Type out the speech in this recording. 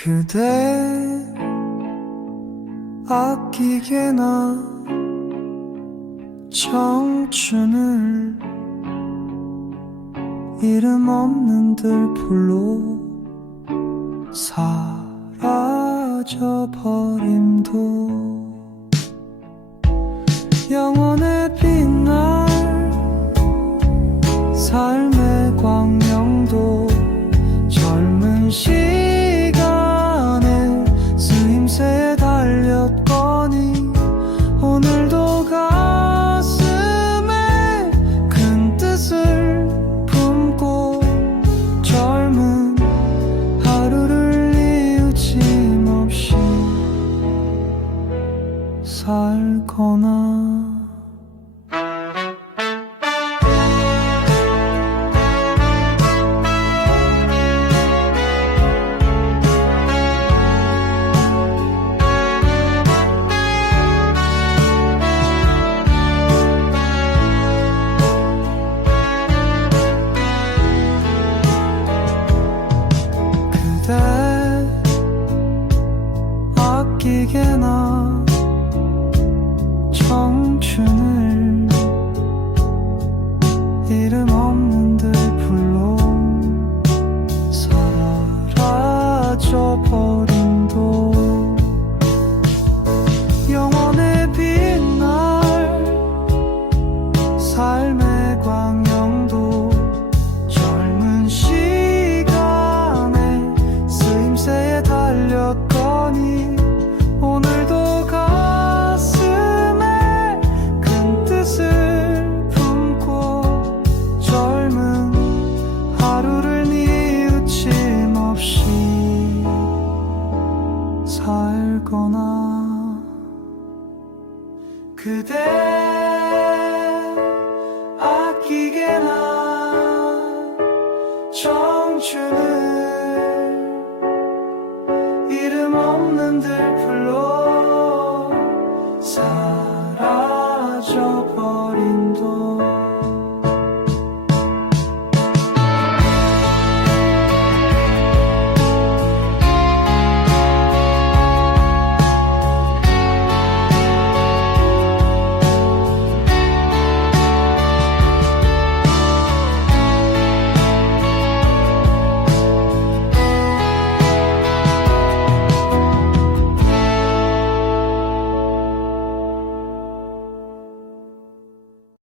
그대 아끼게 나 청춘을 이름 없는 들풀로 사라져버림도 영원의 빛날 삶 살거나. 그대 아끼게 나 삶의 광명도 젊은 시간에 쓰임새에 달렸거니 오늘도 가슴에 큰 뜻을 품고 젊은 하루를 뉘우침 없이 살거나 그대 바뀌게 난 청춘을 이름 없는 들 불러.